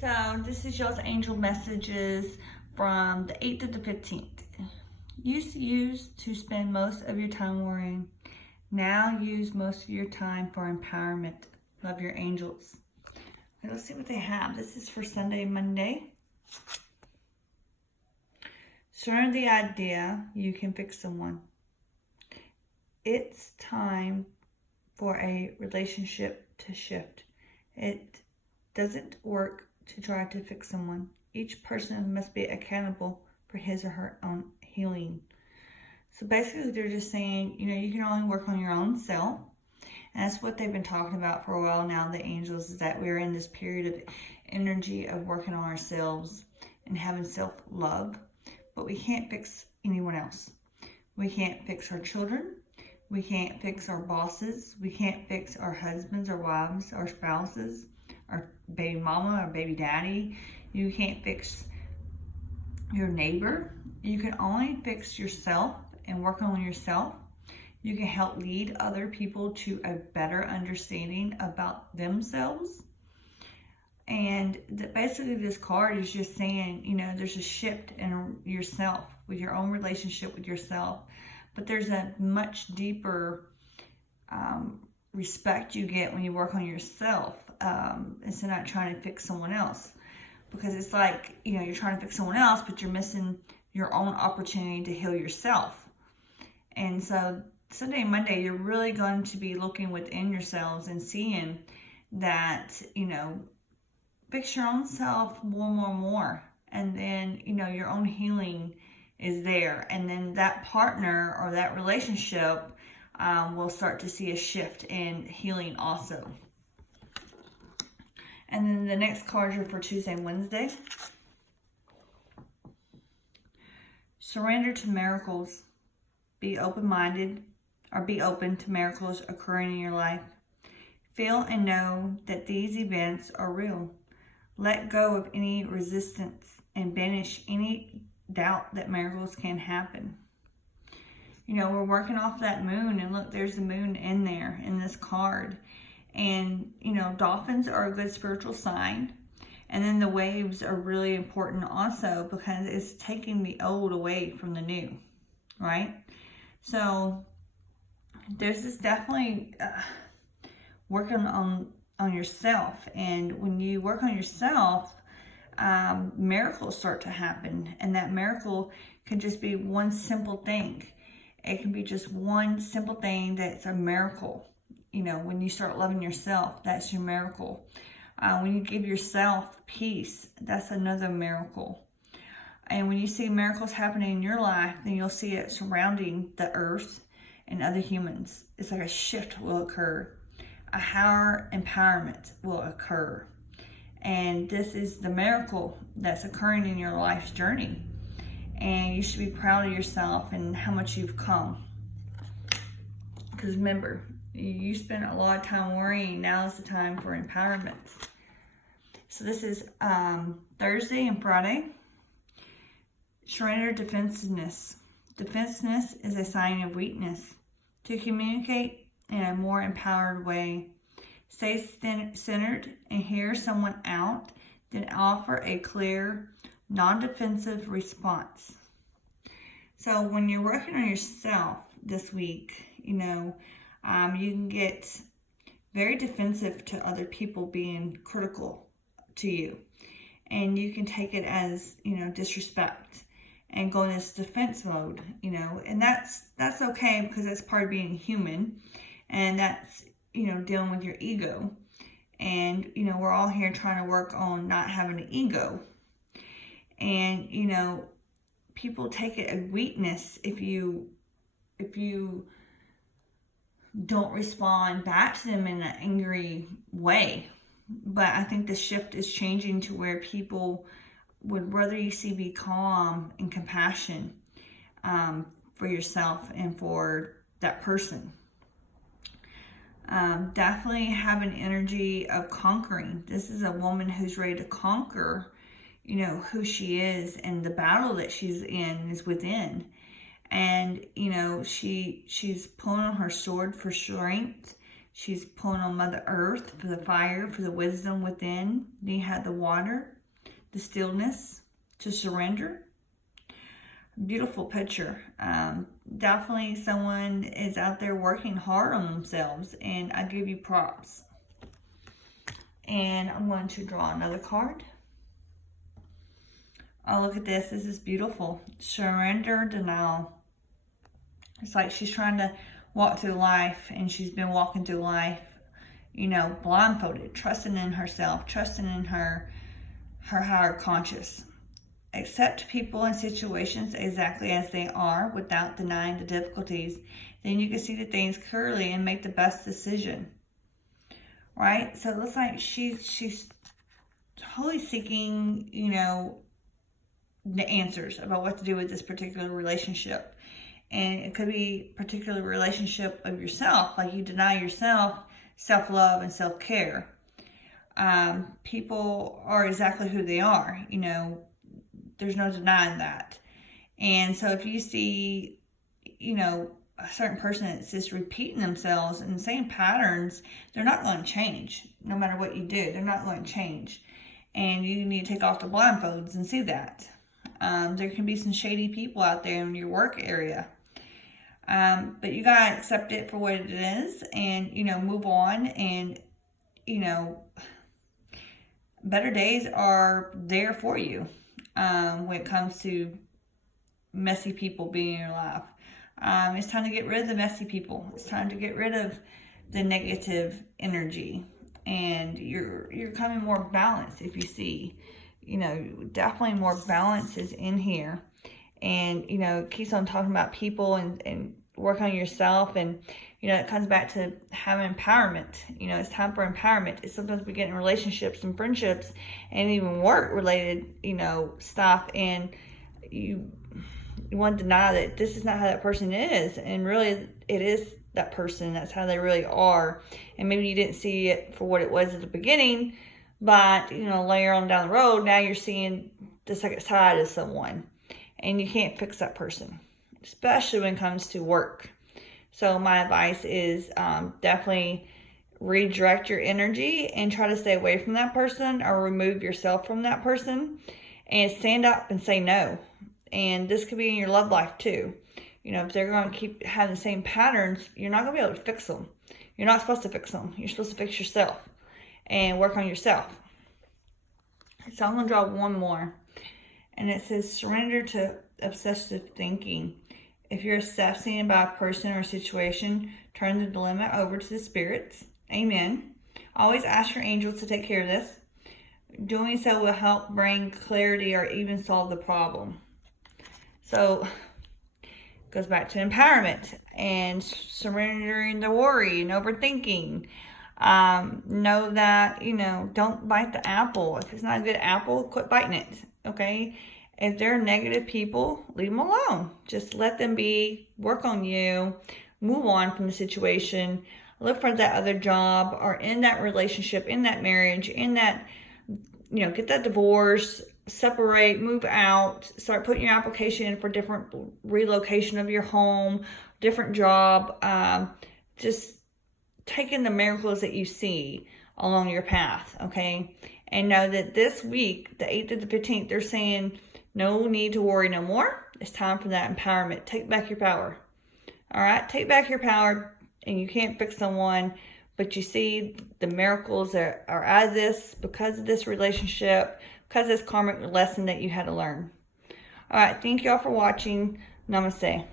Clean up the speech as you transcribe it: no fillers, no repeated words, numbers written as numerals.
So this is y'all's angel messages from the 8th to the 15th. Used to spend most of your time worrying. Now use most of your time for empowerment. Love your angels. Okay, let's see what they have. This is for Sunday, Monday. Surrender the idea you can fix someone. It's time for a relationship to shift. It doesn't work to try to fix someone. Each person must be accountable for his or her own healing. So basically they're just saying, you can only work on your own self. And that's what they've been talking about for a while now, the angels, is that we're in this period of energy of working on ourselves and having self-love. But we can't fix anyone else. We can't fix our children. We can't fix our bosses. We can't fix our husbands, our wives, our spouses, our baby mama, our baby daddy. You can't fix your neighbor. You can only fix yourself and work on yourself. You can help lead other people to a better understanding about themselves. And basically this card is just saying, there's a shift in yourself, with your own relationship with yourself. But there's a much deeper respect you get when you work on yourself instead of not trying to fix someone else. Because it's like, you're trying to fix someone else, but you're missing your own opportunity to heal yourself. And so Sunday and Monday, you're really going to be looking within yourselves and seeing that, fix your own self more. And then, your own healing is there. And then that partner or that relationship will start to see a shift in healing also. And then the next cards are for Tuesday and Wednesday. Surrender to miracles. Be open-minded, or be open to miracles occurring in your life. Feel and know that these events are real. Let go of any resistance and banish any doubt that miracles can happen. We're working off that moon, and look, there's the moon in there in this card. And, dolphins are a good spiritual sign. And then the waves are really important also, because it's taking the old away from the new, right? So there's this definitely working on yourself. And when you work on yourself, miracles start to happen. And that miracle can just be one simple thing. It can be just one simple thing that's a miracle. When you start loving yourself, that's your miracle. When you give yourself peace, that's another miracle. And when you see miracles happening in your life, then you'll see it surrounding the earth and other humans. It's like a shift will occur. A higher empowerment will occur. And this is the miracle that's occurring in your life's journey. And you should be proud of yourself and how much you've come. Because remember, you spent a lot of time worrying. Now is the time for empowerment. So this is Thursday and Friday. Surrender defensiveness. Defensiveness is a sign of weakness. To communicate in a more empowered way, stay centered and hear someone out, then offer a clear, non-defensive response. So when you're working on yourself this week, you can get very defensive to other people being critical to you. And you can take it as, disrespect and go in this defense mode, and that's okay, because that's part of being human. And that's, dealing with your ego. And, we're all here trying to work on not having an ego. And, people take it as weakness if you don't respond back to them in an angry way. But I think the shift is changing to where people would rather you see be calm and compassion for yourself and for that person. Definitely have an energy of conquering. This is a woman who's ready to conquer, who she is, and the battle that she's in is within. And, she's pulling on her sword for strength. She's pulling on Mother Earth for the fire, for the wisdom within. Then you have the water, the stillness, to surrender. Beautiful picture. Definitely someone is out there working hard on themselves, and I give you props. And I'm going to draw another card. Oh, look at this. This is beautiful. Surrender, denial. It's like she's trying to walk through life, and she's been walking through life, you know, blindfolded, trusting in herself, trusting in her higher conscious. Accept people and situations exactly as they are without denying the difficulties. Then you can see the things clearly and make the best decision. Right? So it looks like she's totally seeking, you know, the answers about what to do with this particular relationship. And it could be a particular relationship of yourself, like you deny yourself self-love and self-care. People are exactly who they are, you know, there's no denying that. And so if you see, you know, a certain person that's just repeating themselves in the same patterns, they're not going to change. No matter what you do, they're not going to change. And you need to take off the blindfolds and see that. There can be some shady people out there in your work area. But you got to accept it for what it is and, you know, move on. And, you know, better days are there for you when it comes to messy people being in your life. It's time to get rid of the messy people. It's time to get rid of the negative energy. And you're becoming more balanced if you see. You know, definitely more balance is in here. And, you know, it keeps on talking about people and work on yourself. And, you know, it comes back to having empowerment. You know, it's time for empowerment. It's sometimes we get in relationships and friendships and even work-related, you know, stuff. And you want to deny that this is not how that person is. And really, it is that person. That's how they really are. And maybe you didn't see it for what it was at the beginning. But, you know, later on down the road, now you're seeing the second side of someone. And you can't fix that person, especially when it comes to work. So my advice is definitely redirect your energy and try to stay away from that person or remove yourself from that person and stand up and say no. And this could be in your love life too. You know, if they're going to keep having the same patterns, you're not going to be able to fix them. You're not supposed to fix them. You're supposed to fix yourself and work on yourself. So I'm going to draw one more. And it says, surrender to obsessive thinking. If you're obsessing about a person or a situation, turn the dilemma over to the spirits. Amen. Always ask your angels to take care of this. Doing so will help bring clarity or even solve the problem. So, it goes back to empowerment and surrendering the worry and overthinking. Know that, you know, don't bite the apple. If it's not a good apple, quit biting it. Okay? If they're negative people, leave them alone. Just let them be, work on you, move on from the situation, look for that other job or in that relationship, in that marriage, in that, you know, get that divorce, separate, move out, start putting your application in for different relocation of your home, different job, just taking the miracles that you see along your path, okay? And know that this week, the 8th to the 15th, they're saying no need to worry no more. It's time for that empowerment. Take back your power. All right? Take back your power, and you can't fix someone, but you see the miracles that are out of this because of this relationship, because of this karmic lesson that you had to learn. All right. Thank you all for watching. Namaste.